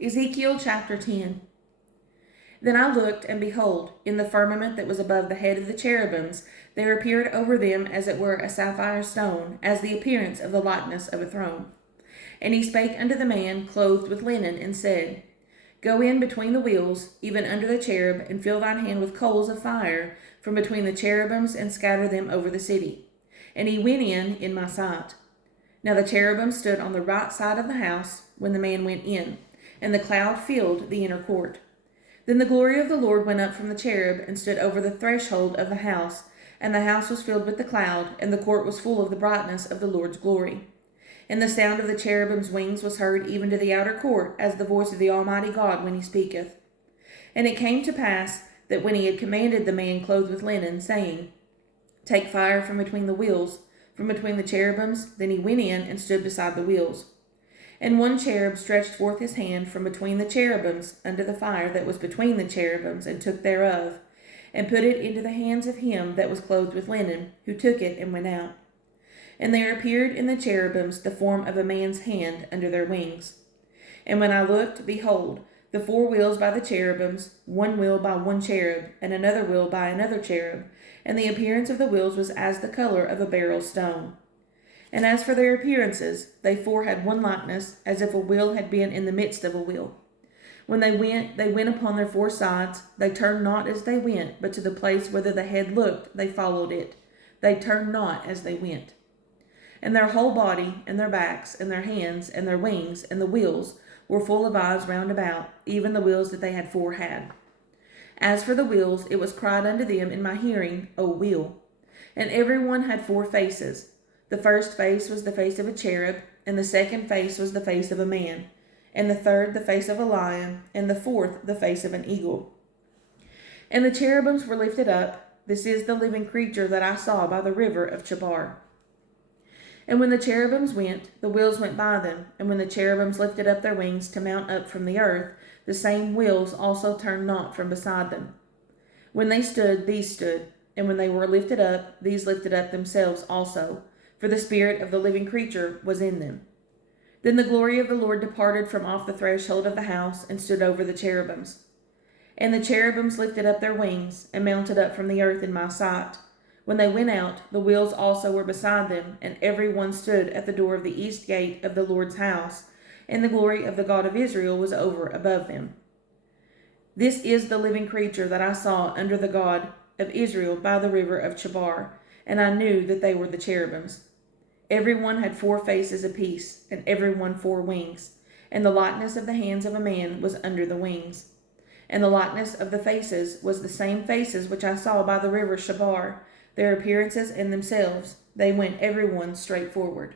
Ezekiel chapter 10. Then I looked, and behold, in the firmament that was above the head of the cherubims, there appeared over them as it were a sapphire stone, as the appearance of the likeness of a throne. And he spake unto the man clothed with linen, and said, Go in between the wheels, even under the cherub, and fill thine hand with coals of fire from between the cherubims, and scatter them over the city. And he went in my sight. Now the cherubim stood on the right side of the house when the man went in, and the cloud filled the inner court. Then the glory of the Lord went up from the cherub, and stood over the threshold of the house, and the house was filled with the cloud, and the court was full of the brightness of the Lord's glory. And the sound of the cherubim's wings was heard even to the outer court, as the voice of the Almighty God when he speaketh. And it came to pass that when he had commanded the man clothed with linen, saying, Take fire from between the wheels, from between the cherubims, then he went in and stood beside the wheels. And one cherub stretched forth his hand from between the cherubims unto the fire that was between the cherubims, and took thereof, and put it into the hands of him that was clothed with linen, who took it and went out. And there appeared in the cherubims the form of a man's hand under their wings. And when I looked, behold, the four wheels by the cherubims, one wheel by one cherub, and another wheel by another cherub, and the appearance of the wheels was as the color of a beryl stone. And as for their appearances, they four had one likeness, as if a wheel had been in the midst of a wheel. When they went upon their four sides. They turned not as they went, but to the place whither the head looked, they followed it. They turned not as they went. And their whole body, and their backs, and their hands, and their wings, and the wheels, were full of eyes round about, even the wheels that they had four had. As for the wheels, it was cried unto them in my hearing, O wheel. And every one had four faces. The first face was the face of a cherub, and the second face was the face of a man, and the third the face of a lion, and the fourth the face of an eagle. And the cherubims were lifted up. This is the living creature that I saw by the river of Chebar. And when the cherubims went, the wheels went by them, and when the cherubims lifted up their wings to mount up from the earth, the same wheels also turned not from beside them. When they stood, these stood, and when they were lifted up, these lifted up themselves also, for the spirit of the living creature was in them. Then the glory of the Lord departed from off the threshold of the house, and stood over the cherubims. And the cherubims lifted up their wings, and mounted up from the earth in my sight. When they went out, the wheels also were beside them, and every one stood at the door of the east gate of the Lord's house, and the glory of the God of Israel was over above them. This is the living creature that I saw under the God of Israel by the river of Chebar, and I knew that they were the cherubims. Every one had four faces apiece, and every one four wings, and the likeness of the hands of a man was under the wings. And the likeness of the faces was the same faces which I saw by the river Chebar. Their appearances in themselves, they went every one straight forward.